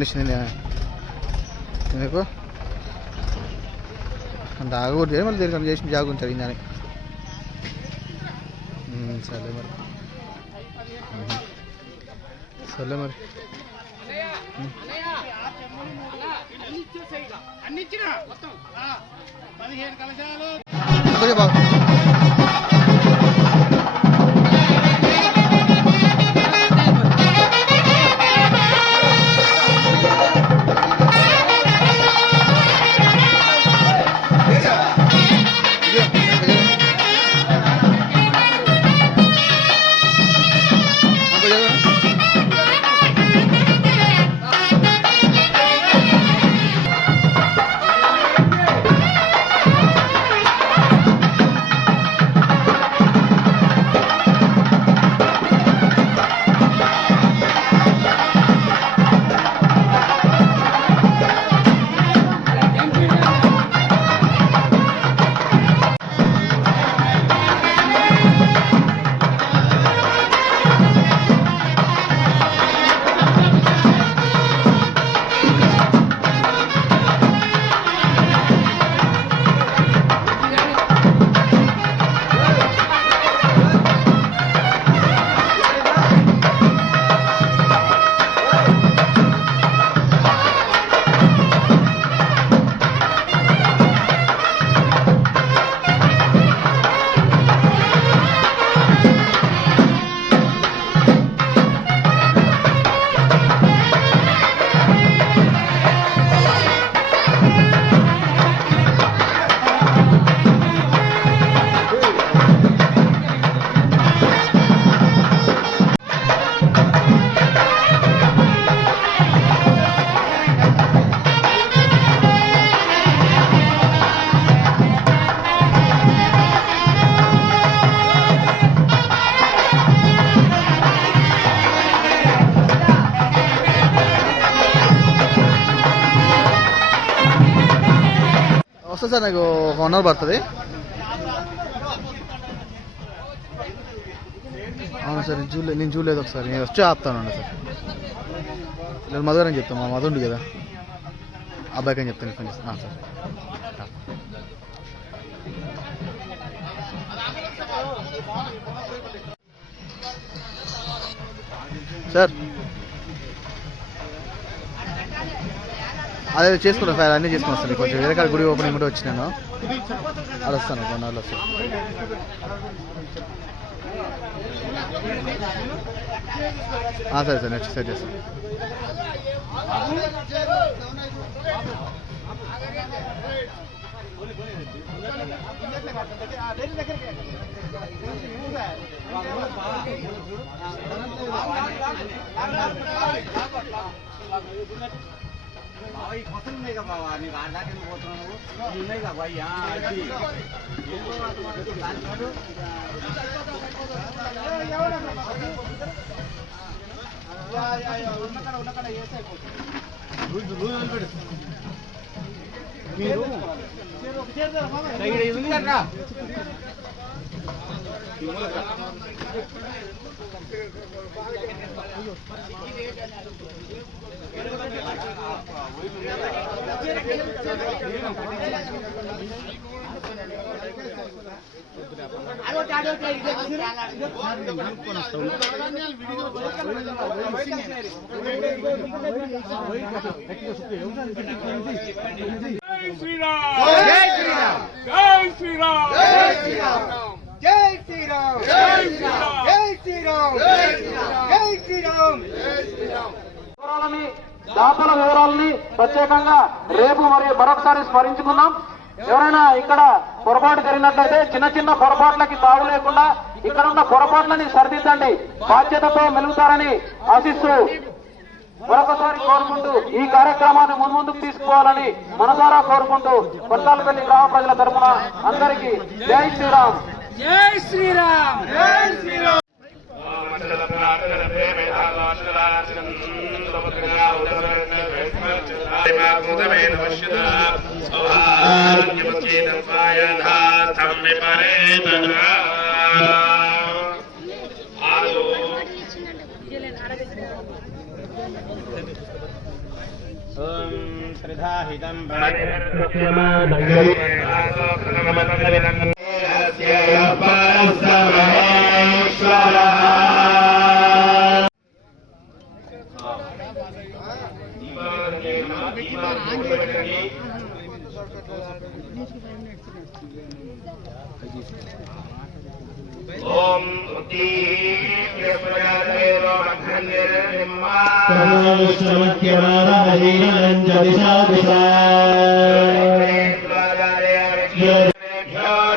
మనిషిని ఎందుకు అంత ఆగకూడదు మళ్ళీ దీనికి చేసిన జాగ్రత్త జరిగిందని సరే మరి సరే మరి బాగా వస్తుంది సార్ నాకు 1 అవర్ పడుతుంది అవును సార్ నేను చూడలేదు ఒకసారి నేను వచ్చి ఆపుతానండి సార్ నేను మధుగారు అని చెప్తాను మా మధుండు కదా అబ్బాయికి అని చెప్తాను ఫోన్ చేస్తాను సార్ అదే చేసుకుంటాను ఫైర్ అన్నీ చేసుకుని వస్తాను కొంచెం వేరే కాడ గుడి ఓపెనింగ్ కూడా వచ్చినాను అది వస్తాను 1 అవర్లో వస్తాను సరే సార్ నెక్స్ట్ సెట్ చేస్తాను దాతల వివరాలని ప్రత్యేకంగా రేపు మరియు మరొకసారి స్మరించుకుందాం. ఎవరైనా ఇక్కడ పొరపాటు జరిగినట్లయితే చిన్న చిన్న పొరపాట్లకి తావు లేకుండా ఇక్కడ ఉన్న పొరపాట్లని సరిదిద్దండి, బాధ్యతతో మెలుగుతారని ఆశిస్తూ మరొకసారి కోరుకుంటూ ఈ కార్యక్రమాన్ని ముందుకు తీసుకోవాలని మనసారా కోరుకుంటూ కొట్టాలపల్లి గ్రామ ప్రజల తరఫున అందరికీ జై శ్రీరామ్. జై శ్రీరామ్. జై శ్రీరామ్. ఓం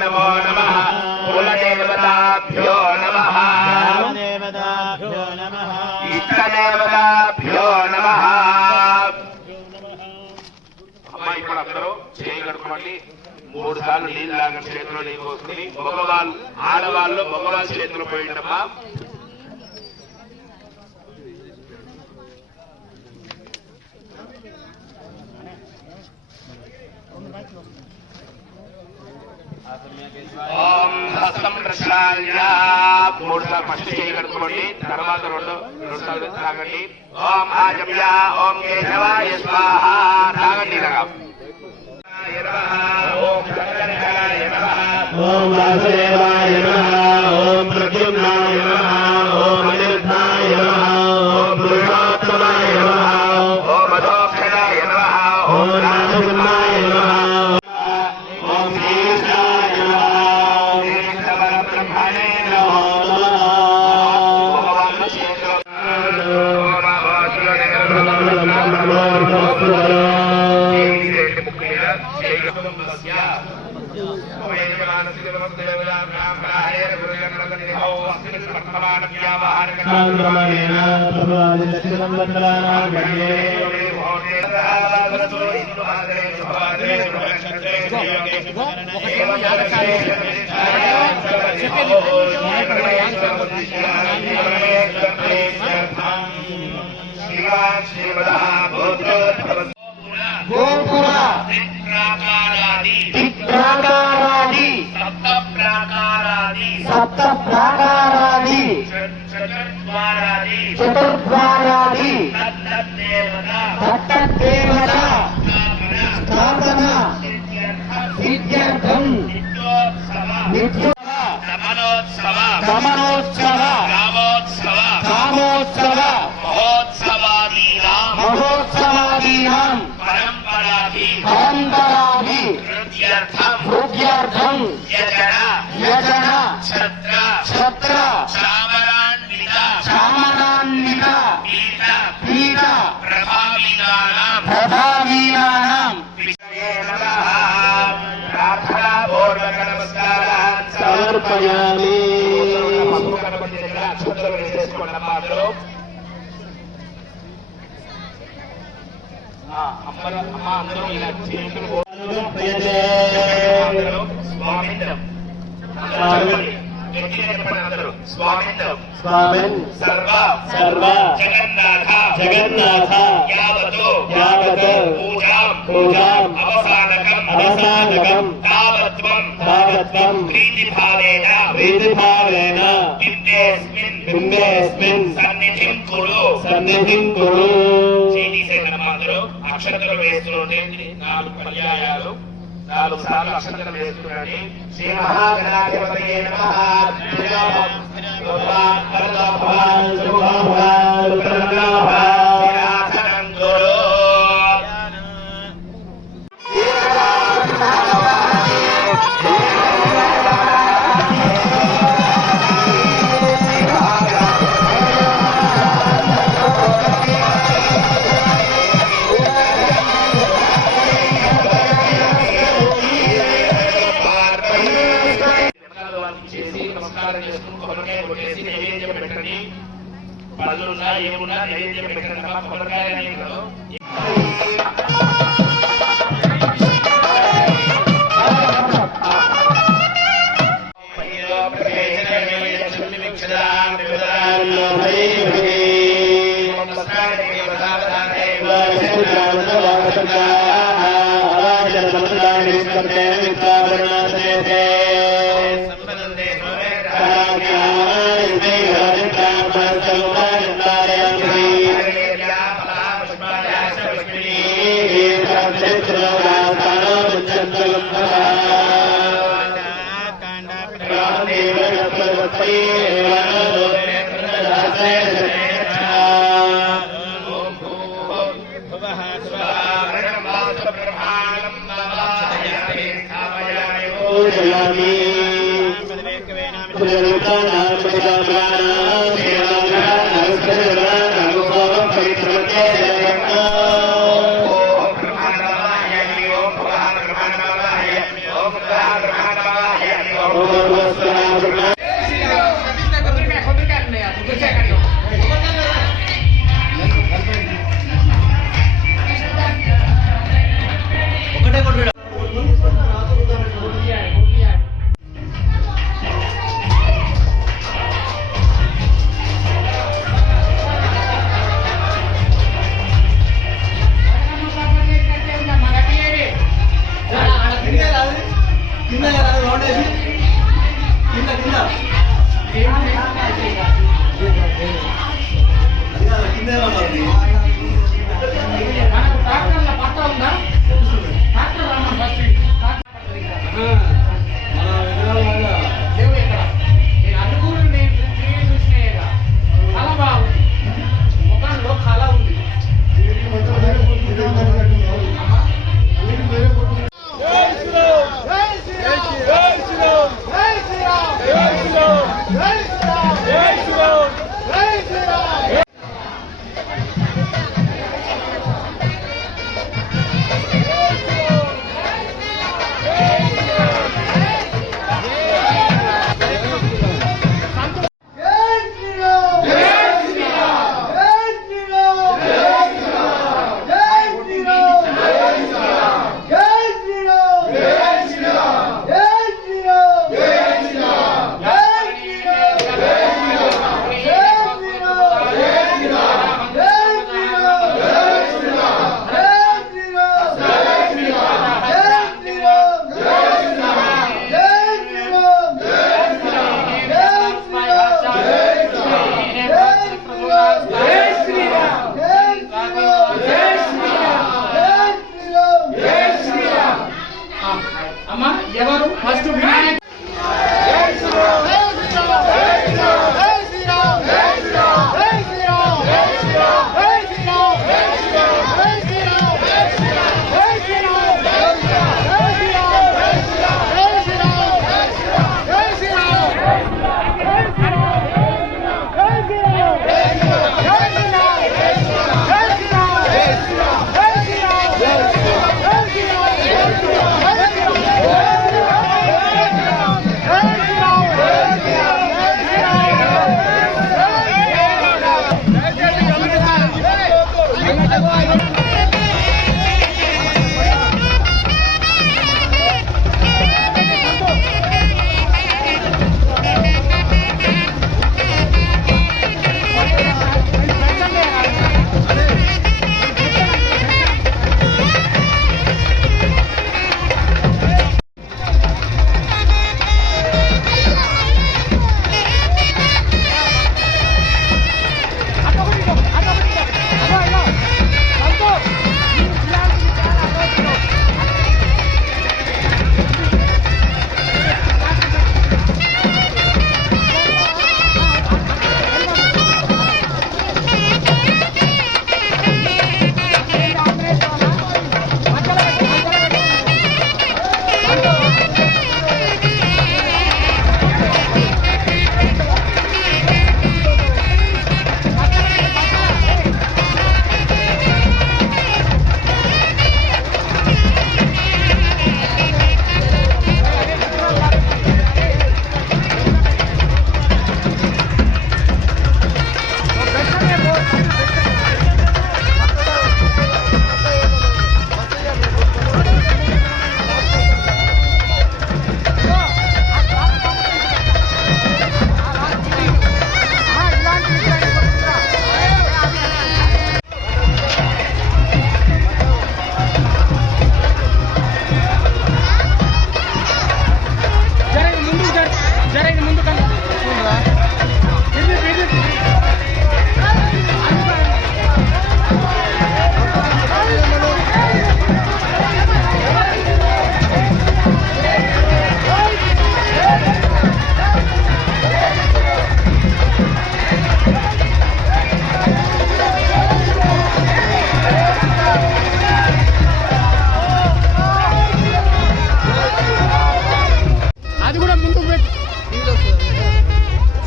నమో నమః కులదేవతాభ్యో నమః ఇష్టదేవతాభ్యో నమః. అమ్మా ఇప్పుడు అందరూ చేయగలుగుకోండి. 3 సార్లు నీళ్ళు లాగా చేతిలో నీళ్ళు పోసుకుని మగవాళ్ళు ఆడవాళ్ళు మగవాళ్ళ చేతిలో పోయిందమ్మా. ఓం హస్తం ప్రక్షాళ్య 3 సార్లు ఫస్ట్ చేయగలుగుకోండి. తర్వాత రెండు సార్లు తాగండి. ఓం ఆజమ్య ఓం కేశవాయ స్వాహ తాగండి. ఓం వాసుదేవాయ నమః. ఓం ప్రద్యుమ్నాయ నమః. ఓం అనిరుద్ధాయ నమః. ఓం పురుషోత్తమాయ నమః. ఓం మధోక్షరాయ నమః. ఓం రాజసింహాయ నమః. ఓం శ్రీకృష్ణాయ నమః. శ్రీకృష్ణపరబ్రహ్మణే నమో నమః. సప్తప్రాకారాది చతుర్ద్వారాది దత్తదేవత స్థాపన సిద్ధ్యర్థం సమనోత్సవ కామోత్సవ మహోత్సవాదీనాం పరంపరాభి వృద్ధ్యర్థం యజన ఛత్ర చామరాన్విత పీఠ ప్రభావీనానాం సమర్పయామి. అందరూ ఇలా చేతులు స్వామిన్ సర్వ జగన్నాథ యావత్ పూజాం అవసానకం తావత్వం ప్రీతిభావేన బింబేస్మిన్ సన్నిధిం కురు. అక్షతలు వేస్తుంటే 4 పర్యాయాలు 4 సార్లు అక్షతలు వేస్తుండండి. శ్రీ మహాగణాధిపతయే నమః. పళ్ళున్నా ఏమున్నా నైవేద్యం పెట్టండి. కొబ్బరికాయ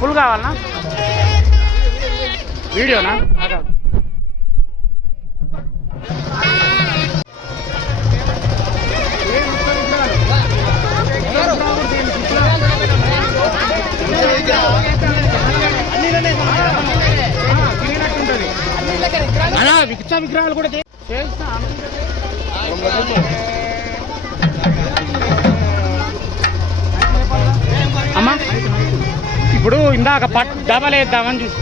ఫుల్ కావాలనా వీడియోనా అలా విగ్రహాలు కూడా చేస్తా అమ్మా ఇప్పుడు ఇందాక డబల్ వేద్దామని చూసి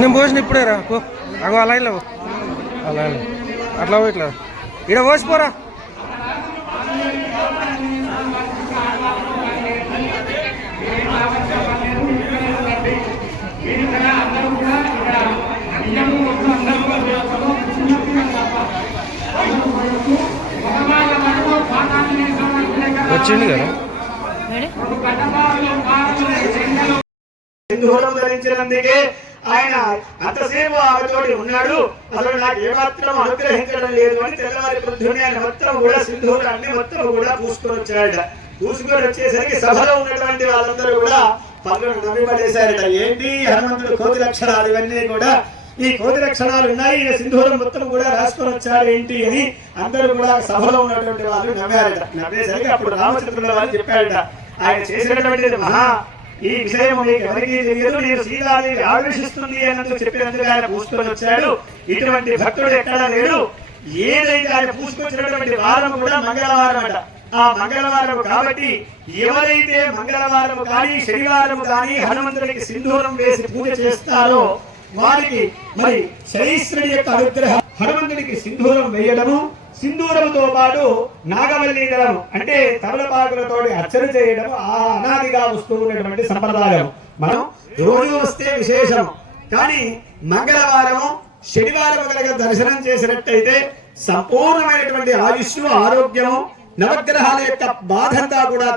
నేను పోసిన ఇప్పుడే రా పో అగో అలా అలా అట్లా పో ఇట్లా ఇక్కడ పోసిపోరా వచ్చింది కదా సింధూరం ధరించినందుకే ఆయన అంతసేపు ఆమెతోటి ఉన్నాడు. అసలు నాకు ఏమాత్రం అనుగ్రహించడం లేదు అని తెల్లవారి పొద్దునే ఆయన మొత్తం కూడా సింధూరాన్ని మొత్తం కూడా పూసుకొని వచ్చాడట. పూసుకొని వచ్చేసరికి సభలో ఉన్నటువంటి వాళ్ళందరూ కూడా పనులను నవ్విపడేశారట. ఏంటి హనుమంతుడు కోతి లక్షణాలు ఇవన్నీ కూడా ఈ కోతి లక్షణాలు ఉన్నాయి, ఈయన సింధూరం మొత్తం కూడా రాసుకొని వచ్చాడు ఏంటి అని అందరూ కూడా సభలో ఉన్నటువంటి వాళ్ళు నవ్వారట. నవ్వేసరికి అప్పుడు రామచంద్రుల వారు చెప్పారట, ఆయన చేసినటువంటి మహా ఈ విషయం మీకు ఎవరికీ తెలియదు, నేను సీతాదేవి ఆకర్షిస్తుంది అన్నట్టు చెప్పినందుకు ఆయన పూసుకొని వచ్చాడు. ఇటువంటి భక్తుడు ఎక్కడా లేడు. ఏదైతే ఆయన పూసుకొచ్చినటువంటి వారం కూడా మంగళవారం అట. ఆ మంగళవారం కాబట్టి ఎవరైతే మంగళవారం కానీ శనివారం కానీ హనుమంతుడికి సింధూరం వేసి పూజ చేస్తారో వారికి మరి శనీశ్వరుడి యొక్క అనుగ్రహం. హనుమంతుడికి సింధూరం వేయడము, సింధూరంతో పాటు నాగవల్లీదళం అంటే తమలపాకులతో అర్చన చేయడం ఆ అనాదిగా వస్తూ ఉన్నటువంటి సంప్రదాయం. మనం రోజు వస్తే విశేషం, కానీ మంగళవారము శనివారం కనుక దర్శనం చేసినట్టయితే సంపూర్ణమైనటువంటి ఆయుష్ను ఆరోగ్యము నవగ్రహాల యొక్క బాధంతా కూడా